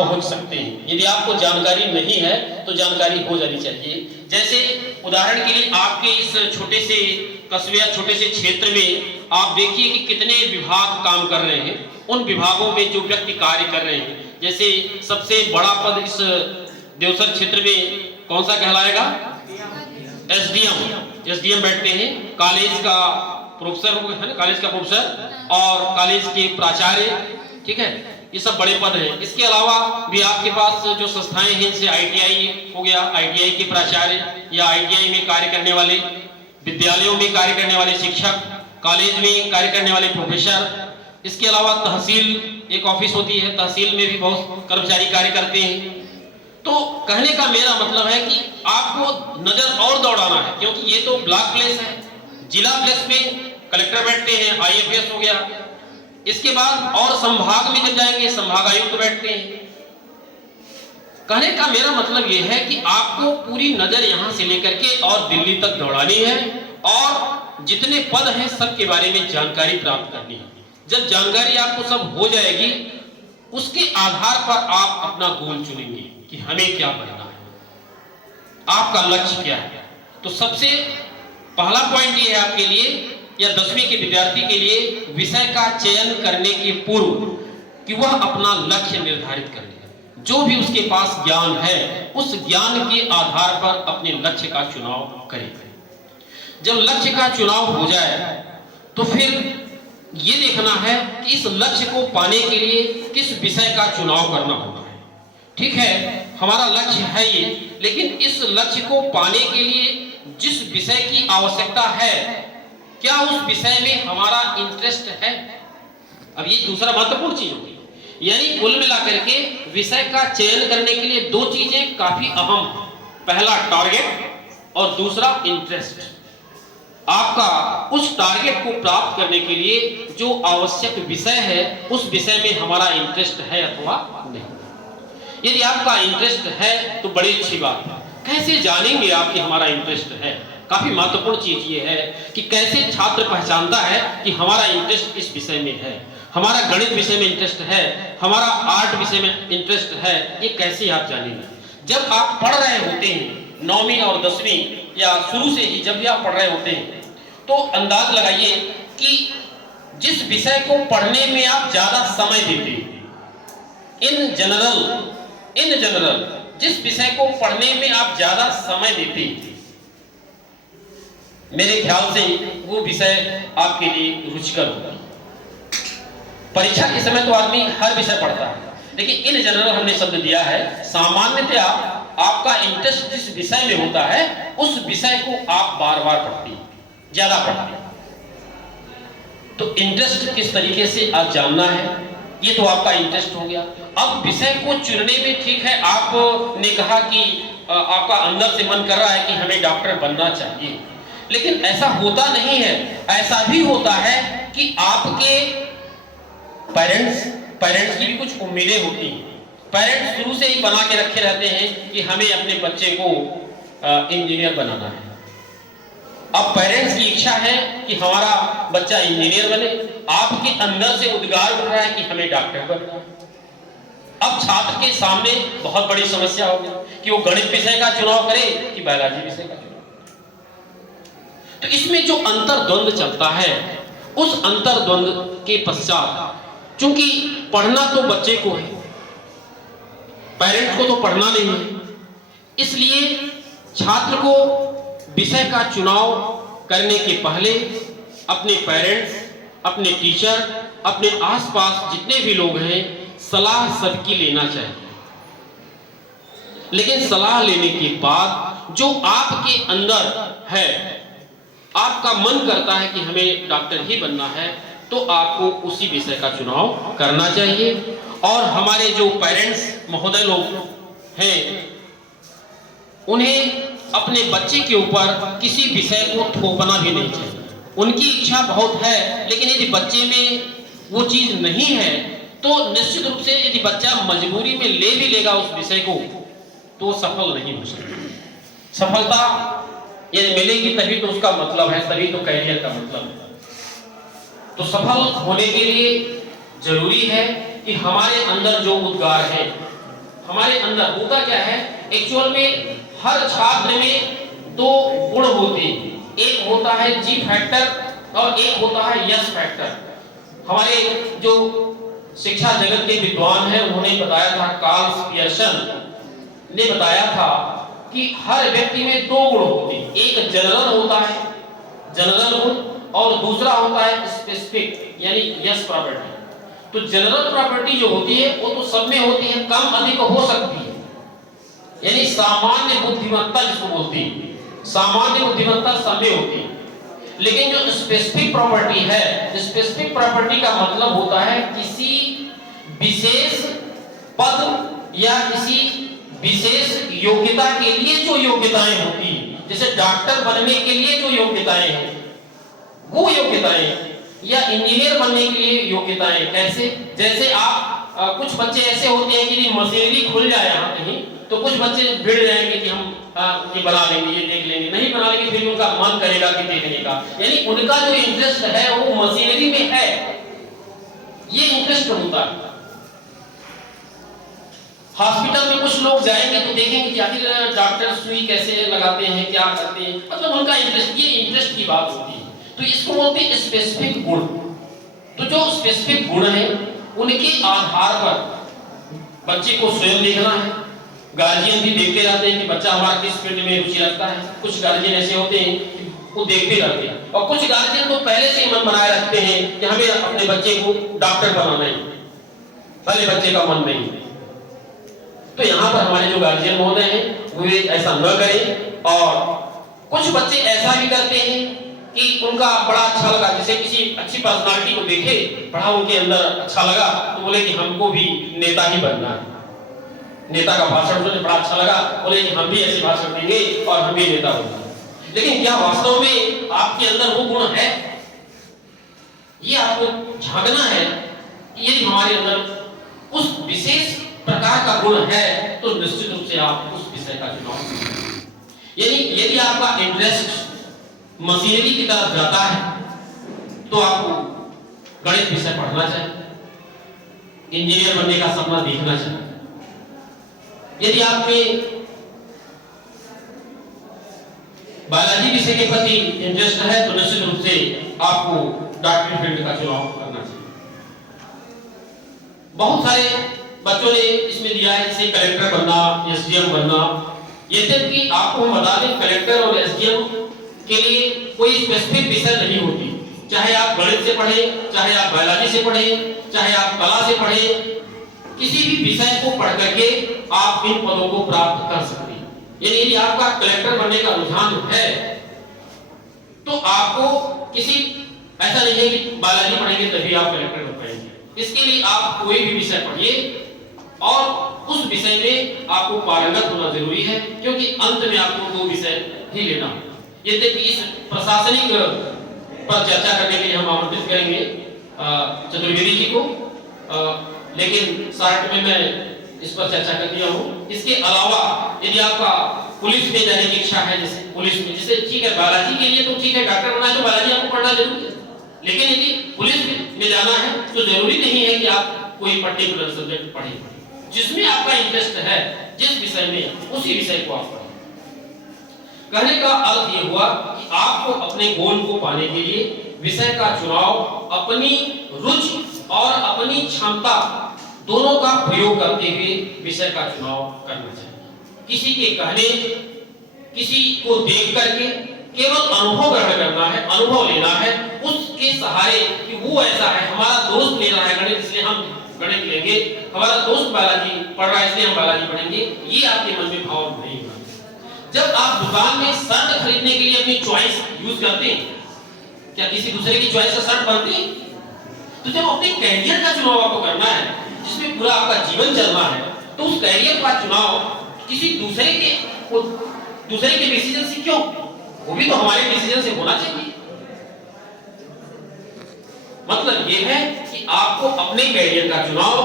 पहुंच सकते हैं। यदि आपको जानकारी नहीं है तो जानकारी हो जानी चाहिए। जैसे उदाहरण के लिए आपके इस छोटे से कस्बे या छोटे से क्षेत्र में आप देखिए कि कितने विभाग काम कर रहे हैं। उन विभागों में जो व्यक्ति कार्य कर रहे हैं, जैसे सबसे बड़ा पद इस देवसर क्षेत्र में कौन सा कहलाएगा? एसडीएम बैठते हैं। कॉलेज का प्रोफेसर है ना, कॉलेज का प्रोफेसर और कॉलेज के प्राचार्य, ठीक है, ये सब बड़े पद हैं। इसके अलावा भी आपके पास जो संस्थाएं हैं, जैसे आईटीआई हो गया, आईटीआई के प्राचार्य या आईटीआई में कार्य करने वाले, विद्यालयों में कार्य करने वाले शिक्षक, कॉलेज में कार्य करने वाले प्रोफेसर। इसके अलावा तहसील एक ऑफिस होती है, तहसील में भी बहुत कर्मचारी कार्य करते हैं। तो कहने का मेरा मतलब है कि आपको नजर और दौड़ाना है, क्योंकि ये तो ब्लॉक प्लेस है। जिला प्लेस में कलेक्टर बैठते हैं, आईएफएस हो गया। इसके बाद और संभाग में जब जाएंगे, संभागायुक्त बैठते हैं। कहने का मेरा मतलब यह है कि आपको पूरी नजर यहां से लेकर के और दिल्ली तक दौड़ानी है और जितने पद हैं सबके बारे में जानकारी प्राप्त करनी है। जब जानकारी आपको सब हो जाएगी, उसके आधार पर आप अपना गोल चुनेंगे कि हमें क्या बनना है, आपका लक्ष्य क्या है। तो सबसे पहला पॉइंट ये है आपके लिए या 10वीं के विद्यार्थी के लिए विषय का चयन करने के पूर्व कि वह अपना लक्ष्य निर्धारित कर ले। जो भी उसके पास ज्ञान है, उस ज्ञान के आधार पर अपने लक्ष्य का चुनाव करे। जब लक्ष्य का चुनाव हो जाए तो फिर ये देखना है कि इस लक्ष्य को पाने के लिए किस विषय का चुनाव करना होगा। ठीक है, हमारा लक्ष्य है ये, लेकिन इस लक्ष्य को पाने के लिए जिस विषय की आवश्यकता है, क्या उस विषय में हमारा इंटरेस्ट है? अब ये दूसरा महत्वपूर्ण चीज होगी। यानी कुल मिलाकर के विषय का चयन करने के लिए दो चीजें काफी अहम, पहला टारगेट और दूसरा इंटरेस्ट। आपका उस टारगेट को प्राप्त करने के लिए जो आवश्यक विषय है, उस विषय में हमारा इंटरेस्ट है अथवा नहीं। यदि आपका इंटरेस्ट है तो बड़ी अच्छी बात है। कैसे जानेंगे आप कि हमारा इंटरेस्ट है? काफी महत्वपूर्ण चीज ये है कि कैसे छात्र पहचानता है कि हमारा इंटरेस्ट इस विषय में है, हमारा गणित विषय में इंटरेस्ट है, हमारा आर्ट विषय में इंटरेस्ट है। ये कैसे आप जानेंगे? जब आप पढ़ रहे होते हैं 9वीं और 10वीं या शुरू से ही जब भी आप पढ़ रहे होते हैं, तो अंदाज लगाइए कि जिस विषय को पढ़ने में आप ज्यादा समय देते हैं, इन जनरल जिस विषय को पढ़ने में आप ज्यादा समय देते हैं, मेरे ख्याल से वो विषय आपके लिए रुचिकर होगा। परीक्षा के समय तो आदमी हर विषय पढ़ता है, लेकिन इन जनरल हमने शब्द दिया है। सामान्यतया आपका इंटरेस्ट जिस विषय में होता है, उस विषय को आप बार बार पढ़ते हैं, ज्यादा पढ़ते हैं। तो इंटरेस्ट किस तरीके से आप जानना है, ये तो आपका इंटरेस्ट हो गया। अब विषय को चुनने में, ठीक है, आपने कहा कि आपका अंदर से मन कर रहा है कि हमें डॉक्टर बनना चाहिए, लेकिन ऐसा होता नहीं है। ऐसा भी होता है कि आपके पेरेंट्स की भी कुछ उम्मीदें होती हैं। पेरेंट्स शुरू से ही बना के रखे रहते हैं कि हमें अपने बच्चे को इंजीनियर बनाना है। अब पेरेंट्स की इच्छा है कि हमारा बच्चा इंजीनियर बने, आपके अंदर से उद्गार उठ रहा है कि हमें डॉक्टर बनना है। अब छात्र के सामने बहुत बड़ी समस्या होगी कि वो गणित विषय का चुनाव करे कि बायोलॉजी विषय का चुनाव। तो इसमें जो अंतर्द्वंद चलता है, उस अंतर्द्वंद के पश्चात, चूंकि पढ़ना तो बच्चे को है, पेरेंट्स को तो पढ़ना नहीं है, इसलिए छात्र को विषय का चुनाव करने के पहले अपने पेरेंट्स, अपने टीचर, अपने आसपास जितने भी लोग हैं, सलाह सबकी लेना चाहिए। लेकिन सलाह लेने के बाद जो आपके अंदर है, आपका मन करता है कि हमें डॉक्टर ही बनना है, तो आपको उसी विषय का चुनाव करना चाहिए। और हमारे जो पेरेंट्स महोदय लोग हैं, उन्हें अपने बच्चे के ऊपर किसी विषय को थोपना भी नहीं चाहिए। उनकी इच्छा बहुत है, लेकिन यदि बच्चे में वो चीज नहीं है, तो निश्चित रूप से यदि बच्चा मजबूरी में ले भी लेगा उस विषय को, तो सफल नहीं हो सकता। सफलता यदि मिलेगी तभी तो उसका मतलब है, तभी तो कैरियर का मतलब है। तो सफल होने के लिए जरूरी है कि हमारे अंदर जो उद्गार है, हमारे अंदर होता क्या है, एक्चुअल में हर छात्र में दो गुण होते हैं, एक होता है जी फैक्टर और एक होता है यस फैक्टर। हमारे जो शिक्षा जगत के विद्वान हैं उन्होंने बताया था, कार्ल पियर्सन ने बताया था कि हर व्यक्ति में दो गुण होते हैं, एक जनरल होता है, जनरल गुण, और दूसरा होता है स्पेसिफिक यानी यस प्रॉपर्टी। तो जनरल प्रॉपर्टी जो होती है वो तो सब में होती है, कम अधिक हो सकती है, यानी सामान्य बुद्धिमत्ता जिसको बोलते हैं, सामान्य बुद्धिमत्ता सब में होती है। लेकिन जो स्पेसिफिक प्रॉपर्टी है, स्पेसिफिक प्रॉपर्टी का मतलब होता है किसी विशेष पद या किसी विशेष योग्यता के लिए जो योग्यताएं होती हैं, जैसे डॉक्टर बनने के लिए जो योग्यताएं हैं वो योग्यताएं, या इंजीनियर बनने के लिए योग्यताएं। कैसे? जैसे आप कुछ बच्चे ऐसे होते हैं कि मशीनरी खुल जाए यहाँ कहीं तो कुछ बच्चे भिड़ जाएंगे कि हम ये बना लेंगे, ये देख लेंगे, नहीं बना लेंगे फिर उनका मन करेगा कि देखने का, यानी उनका जो इंटरेस्ट है वो मशीनरी में है, ये इंटरेस्ट होता है। हॉस्पिटल में कुछ लोग जाएंगे तो देखेंगे कि आखिर डॉक्टर सुई कैसे लगाते हैं, क्या करते हैं, मतलब उनका इंटरेस्ट, ये इंटरेस्ट की बात होती है। तो इसको बोलते हैं स्पेसिफिक गुण। तो जो स्पेसिफिक गुण है उनके आधार पर बच्चे को स्वयं देखना है। गार्जियन भी देखते रहते हैं कि बच्चा हमारा किस फील्ड में रुचि रखता है। कुछ गार्जियन ऐसे होते हैं कि वो देखते रहते हैं, और कुछ गार्जियन तो पहले से ही मन बनाए रखते हैं कि हमें अपने बच्चे को डॉक्टर बनाना है, पहले बच्चे का मन नहीं। तो यहाँ पर हमारे जो गार्जियन महोदय हैं वो ऐसा न करें। और कुछ बच्चे ऐसा भी करते हैं कि उनका बड़ा अच्छा लगा, जैसे किसी अच्छी पर्सनालिटी को देखे, बड़ा उनके अंदर अच्छा लगा तो बोले कि हमको भी नेता ही बनना है, नेता का भाषण सुने बड़ा अच्छा लगा, बोले कि हम भी ऐसे भाषण देंगे और हम भी नेता होंगे। लेकिन क्या वास्तव में आपके अंदर वो गुण है? ये आपको झांकना है कि यदि हमारे अंदर उस विशेष प्रकार का गुण है तो निश्चित रूप से आप उस विषय का चुनाव करें। यानी यदि आपका इंटरेस्ट मशीनरी की तरफ जाता है तो आपको गणित विषय पढ़ना चाहिए, इंजीनियर बनने का सपना देखना चाहिए। यदि आप में बायोलॉजी विषय के प्रति इंटरेस्ट है तो निश्चित रूप से आपको डॉक्टरी फील्ड का चुनाव करना चाहिए। बहुत सारे बच्चों ने इसमें दिया है, जैसे कलेक्टर बनना, एसडीएम बनना। यद्यपि आपको हम बता दें कलेक्टर और एसडीएम के लिए कोई स्पेसिफिक विषय नहीं होती, चाहे आप गणित से पढ़ें, चाहे आप बायोलॉजी से पढ़ें, चाहे आप कला से पढ़ें, किसी भी विषय को पढ़ करके आप इन पदों को प्राप्त कर सकते हैं। यानी यदि आपका कलेक्टर बनने का रुझान है तो आपको किसी ऐसा नहीं है कि बायोलॉजी पढ़ेंगे तभी आप कलेक्टर बन पाएंगे। इसके लिए आप कोई भी विषय पढ़िए और उस विषय में आपको पारंगत होना जरूरी है, क्योंकि अंत में आपको दो विषय ही लेना है। यद्यपि इस प्रशासनिक पर चर्चा करने के लिए हम आमंत्रित करेंगे चतुर्वेदी जी को, लेकिन शॉर्ट में मैं इस पर चर्चा कर दिया हूँ। इसके अलावा यदि आपका पुलिस में जाने की इच्छा है, जैसे पुलिस में, जैसे ठीक है बायोलॉजी के लिए तो ठीक है डॉक्टर बनना है तो बायोलॉजी आपको पढ़ना जरूरी है, लेकिन यदि पुलिस में जाना है तो जरूरी नहीं है कि आप कोई पर्टिकुलर सब्जेक्ट पढ़ें, जिसमें आपका इंटरेस्ट है, जिस विषय में, उसी विषय को आप पढ़ें। कहने का अर्थ ये हुआ कि आपको अपने गोल को पाने के लिए विषय का चुनाव अपनी रुचि और अपनी क्षमता दोनों का प्रयोग करते हुए विषय का चुनाव करना चाहिए। किसी के कहने, किसी को देख करके केवल अनुभव ग्रहण करना है, अनुभव लेना है, उसके सहारे कि वो ऐसा है, हमारा दोस्त ले रहा है गणित इसलिए हम गणित लेंगे, हमारा दोस्त बायोलॉजी पढ़ रहा है इसलिए हम बायोलॉजी पढ़ेंगे, ये आपके मन में भाव नहीं होगा। जब आप दुकान में शर्ट खरीदने के लिए अपनी चॉइस यूज करते हैं, क्या किसी दूसरे की चॉइस से शर्ट बनती है? तो जब अपने कैरियर का चुनाव आपको करना है, जिसमें पूरा आपका जीवन चलना है, तो उस कैरियर का चुनाव किसी दूसरे के डिसीजन से क्यों? वो भी तो हमारे डिसीजन से होना चाहिए। मतलब ये है कि आपको अपने कैरियर का चुनाव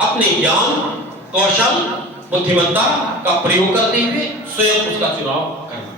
अपने ज्ञान, कौशल, बुद्धिमत्ता का प्रयोग करते हुए स्वयं उसका चुनाव करना।